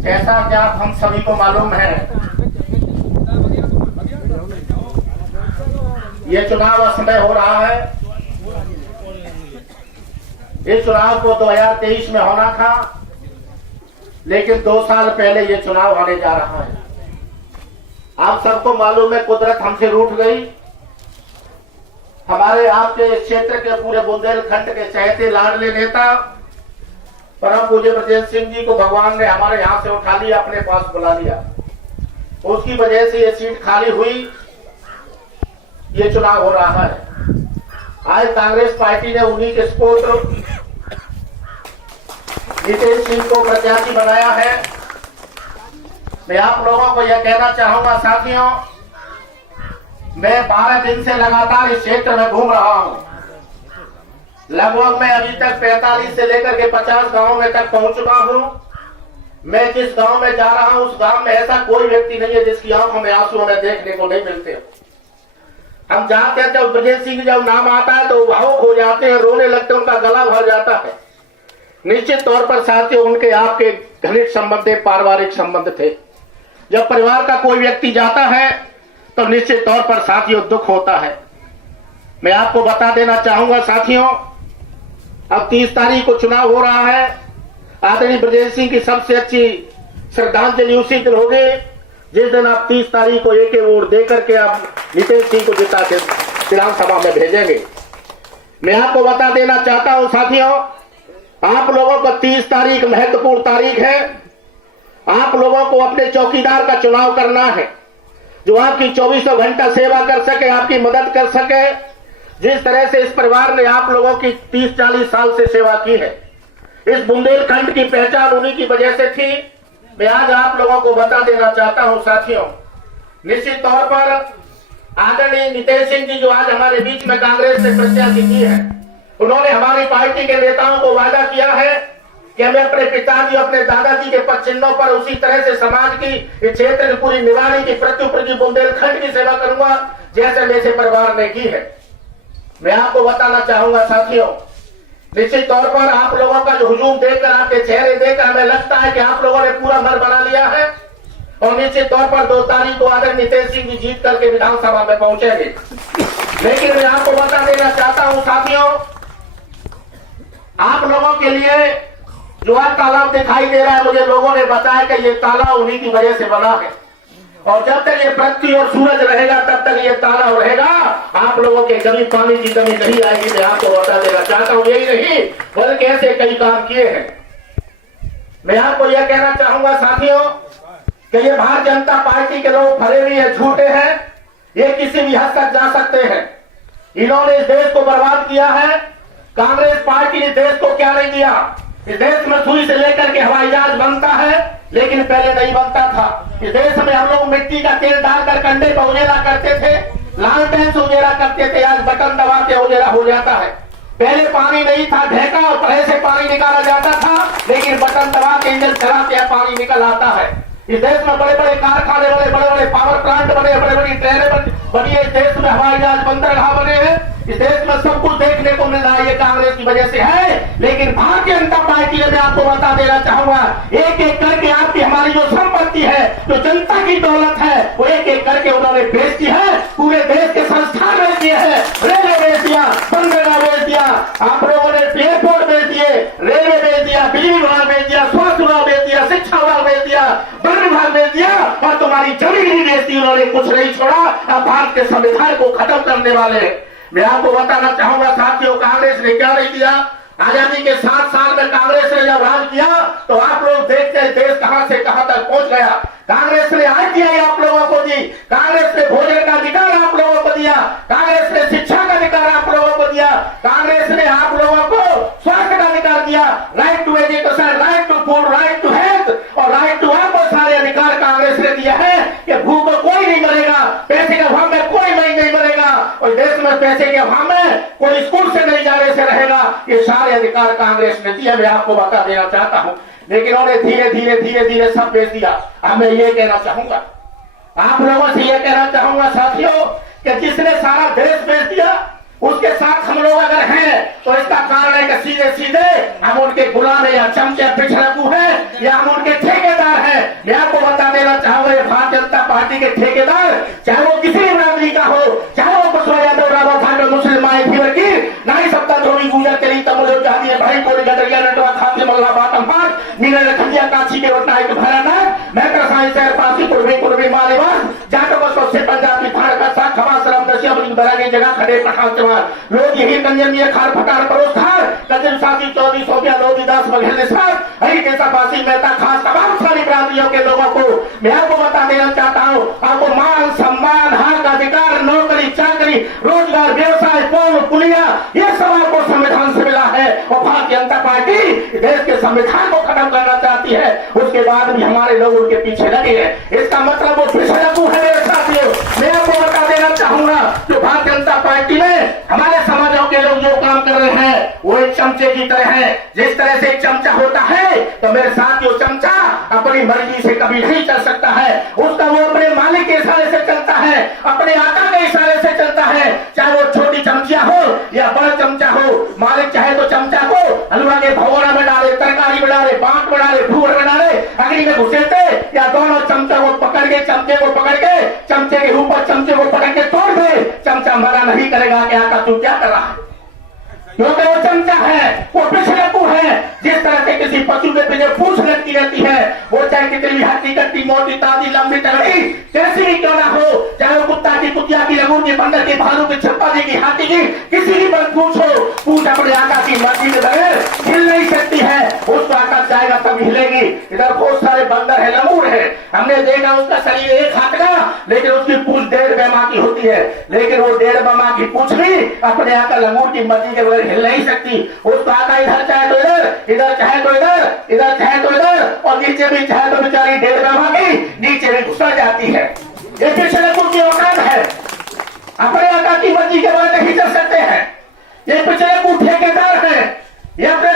जैसा कि आप हम सभी को मालूम है, ये चुनाव असमय हो रहा है। इस चुनाव को 2023 में होना था, लेकिन 2 साल पहले ये चुनाव होने जा रहा है। आप सबको मालूम है, कुदरत हमसे रूठ गई। हमारे आपके क्षेत्र के पूरे बुंदेलखंड के चहेते लाडले नेता परम पूज्य ब्रजेश सिंह जी को भगवान ने हमारे यहाँ से उठा लिया, अपने पास बुला लिया। उसकी वजह से ये सीट खाली हुई, ये चुनाव हो रहा है। आज कांग्रेस पार्टी ने उन्हीं के सपोर्ट नितेश सिंह को प्रत्याशी बनाया है। मैं आप लोगों को यह कहना चाहूंगा साथियों, मैं 12 दिन से लगातार इस क्षेत्र में घूम रहा हूं। लगभग मैं अभी तक 45 से लेकर के 50 गांवों में तक पहुंच चुका हूं। मैं जिस गांव में जा रहा हूं, उस गांव में ऐसा कोई व्यक्ति नहीं है जिसकी आंखों में आंसू हमें देखने को नहीं मिलते। हम जानते हैं, जब ब्रजेश सिंह जब नाम आता है तो भावुक हो जाते हैं, रोने लगते हैं, उनका गला भर जाता है। निश्चित तौर पर साथियों, उनके आपके घनिष्ठ संबंध, पारिवारिक संबंध थे। जब परिवार का कोई व्यक्ति जाता है तो निश्चित तौर पर साथियों दुख होता है। मैं आपको बता देना चाहूंगा साथियों, अब 30 तारीख को चुनाव हो रहा है। आदरणीय ब्रजेश सिंह की सबसे अच्छी श्रद्धांजलि उसी दिन होगी जिस दिन आप 30 तारीख को एक वोट देकर के आप नितेश सिंह को जिता के विधानसभा में भेजेंगे। मैं आपको बता देना चाहता हूं साथियों, आप लोगों को 30 तारीख महत्वपूर्ण तारीख है। आप लोगों को अपने चौकीदार का चुनाव करना है, जो आपकी 24 घंटा सेवा कर सके, आपकी मदद कर सके। जिस तरह से इस परिवार ने आप लोगों की 30-40 साल से सेवा की है, इस बुंदेलखंड की पहचान उन्हीं की वजह से थी। मैं आज आप लोगों को बता देना चाहता हूं साथियों, निश्चित तौर पर आदरणीय नितेश सिंह जी जो आज हमारे बीच में कांग्रेस ने प्रत्याशी की है, उन्होंने हमारी पार्टी के नेताओं को वादा किया है कि मैं अपने पिताजी, अपने दादाजी के पद चिन्हों पर उसी तरह से समाज की, इस क्षेत्र की पूरी निवाणी की, प्रत्युपर की, बुंदेलखंड की सेवा करूंगा जैसे मेरे परिवार ने की है। मैं आपको बताना चाहूंगा साथियों, निश्चित तौर पर आप लोगों का जो हुजूम देखकर, आपके चेहरे देखकर हमें लगता है कि आप लोगों ने पूरा मन बना लिया है और निश्चित तौर पर 2 तारीख को आदरणीय नितेश सिंह जी जीत करके विधानसभा में पहुंचेंगे। लेकिन मैं आपको बता देना चाहता हूं साथियों, आप लोगों के लिए जो आज तालाब दिखाई दे रहा है, मुझे लोगों ने बताया कि ये तालाब उन्हीं की वजह से बना है और जब तक ये पृथ्वी और सूरज रहेगा तब तक ये तालाब रहेगा। आप लोगों के कभी पानी की कमी नहीं आएगी। मैं आपको बता देना चाहता हूं, यही नहीं बल्कि ऐसे कई काम किए हैं। मैं आपको यह कहना चाहूंगा साथियों कि ये भारतीय जनता पार्टी के लोग भरे हुए हैं, झूठे हैं, ये किसी भी हद तक जा सकते हैं। इन्होंने इस देश को बर्बाद किया है। कांग्रेस पार्टी ने देश को क्या नहीं दिया। इस देश में सुई से लेकर के हवाई जहाज बनता है, लेकिन पहले नहीं बनता था। इस देश में हम लोग मिट्टी का तेल डालकर कंधे पर उजेला करते थे, लालटेन से उजेला करते थे। आज बटन दबा के उजेला हो जाता है। पहले पानी नहीं था, ढेका और तरह से पानी निकाला जाता था, लेकिन बटन दबा के इंजन चलाते हैं, पानी निकल आता है। इस देश में बड़े बड़े कारखाने बने, बड़े बड़े पावर प्लांट बने, बड़ी बड़ी ट्रेनें बनी है। इस देश में हवाई जहाज बंदरगाह बने हैं। इस देश में सब कुछ देखने को मिल रहा है, ये कांग्रेस की वजह से है। लेकिन भारतीय जनता पार्टी ने, मैं आपको बता देना चाहूंगा, एक एक करके आपकी हमारी जो संपत्ति है, जो जनता की दौलत है, वो एक एक करके उन्होंने बेच दी है। पूरे देश के संस्थान बेच दिए हैं, रेलवे बेच दिया, बंदरगाह बेच दिया, आप लोगों ने एयरपोर्ट बेच दिए, रेलवे बेच दिया, बिजली विभाग बेच दिया, स्वास्थ्य विभाग बेच दिया, शिक्षा विभाग बेच दिया, वन विभाग बेच दिया और तुम्हारी जमीन भी बेच दी। उन्होंने कुछ नहीं छोड़ा। अब भारत के संविधान को खत्म करने वाले। मैं आपको बताना चाहूंगा साथियों, कांग्रेस ने क्या नहीं किया। आजादी के 7 साल में कांग्रेस ने जब राज किया तो आप लोग देखते हैं देश कहां से कहां तक पहुंच गया। कांग्रेस ने आईटीआई आप लोगों को दी, कांग्रेस ने भोजन का अधिकार आप लोगों को दिया, कांग्रेस ने शिक्षा का अधिकार आप लोगों को दिया, कांग्रेस ने आप लोगों को स्वास्थ्य का अधिकार दिया, right to education, right to food, right to health और राइट टू वर्क, सारे अधिकार कांग्रेस ने दिया है कि भूख में कोई नहीं मरेगा, पैसे के अभाव में कोई नहीं मरेगा और देश में पैसे के अभाव में कोई स्कूल से नहीं जाने से रहेगा। ये सारे अधिकार कांग्रेस ने दिया। मैं आपको बता देना चाहता हूं, लेकिन उन्होंने धीरे धीरे सब बेच दिया। अब मैं ये कहना चाहूंगा, आप लोगों से ये कहना चाहूंगा साथियों कि जिसने सारा देश बेच दिया उसके साथ हम लोग अगर हैं तो इसका कारण है कि सीधे सीधे हम उनके गुलाम या चमचे पिछड़कू हैं या हम उनके ठेकेदार हैं। मैं आपको बता देना चाहूंगा, ये भारतीय जनता पार्टी के ठेकेदार, चाहे वो किसी भी नागरिक का हो, चाहे वो पुष्पा यादव, रावत ठाकुर, मुस्लिम माई फीवर की, नाई सप्ताह धोनी, गुजर तेरी तमुल चाहती है भाई कोरी गडरिया नटवा खाती मल्ला बातम हाथ मीना खंडिया काशी के वटना एक भरानाथ मैं साई शहर पासी पूर्वी मालेवास जाटो बस से पंजाब की थार का साथ खवा शरम दशिया बनी बरानी जगह खड़े पठान चमार लोग यही कंजन में खार फटार परोस खार कंजन साथी 24 सोफिया लोधी दास बघेल साथ हरी कैसा पासी मेहता खास तमाम सारी प्रांतियों के लोगों को मैं आपको बता देना चाहता हूँ, आपको मान सम्मान हक अधिकार नौकरी चाकरी रोजगार व्यवसाय पोल पुलिया ये सब आपको संविधान से मिला है। और भारतीय जनता पार्टी देश के संविधान को खत्म करना चाहती है, उसके बाद भी हमारे लोग उनके पीछे लगे हैं। इसका मतलब वो पिछड़ा है मेरे साथियों। मैं आपको बता देना चाहूंगा, जो भारतीय जनता पार्टी में हमारे समाजों के लोग जो काम कर रहे हैं वो एक चमचे की तरह है। जिस तरह से एक चमचा होता है तो मेरे साथियों चमचा अपनी मर्जी से कभी नहीं चल सकता है, उसका वो अपने मालिक के इशारे से चलता है, अपने आका के इशारे से चलता है। चाहे वो छोटी चमचिया हो या बड़ा चमचा हो, मालिक चाहे तो चमचा को हलवा के भगोड़ा में डाले, तरकारी में डाले, बांट में डाले, भूर में डाले, अग्नि में घुसेते या दोनों चमचा को पकड़ के चमचे के ऊपर चमचे को पकड़ के तोड़ दे, चमचा मना नहीं करेगा कि आका तू क्या कर रहा है, क्योंकि वो चमचा है, वो पिछड़कू है। जिस तरह से किसी पशु के पीछे पूंछ लटकी रहती है, वो चाहे कितनी हड्डी कट्टी मोटी ताजी लंबी तगड़ी कैसी भी क्यों ना हो, चाहे वो कुत्ता की कुतिया की लगूर की बंदर की भालू की छप्पाजी की हाथी की किसी भी पर पूछ अपने आका की मर्जी के बगैर हिल नहीं सकती है। उसको आका चाहेगा तब हिलेगी। इधर बहुत सारे बंदर है, लंगूर है, हमने देखा उसका शरीर एक हाथ का लेकिन उसकी पूंछ 1.5 बैमा की होती है, लेकिन वो 1.5 बैमा की पूंछ भी अपने आका लंगूर की मर्जी के बगैर हिल नहीं सकती। उसको आका इधर चाहे तो इधर चाहे तो इधर चाहे तो इधर और नीचे भी चाहे तो बेचारी 1.5 बैमा की नीचे भी घुसा जाती है। ये पिछड़े की औकात है, अपने आका की मर्जी के बगैर नहीं चल सकते हैं। ये पिछड़े ठेकेदार है, ये अपने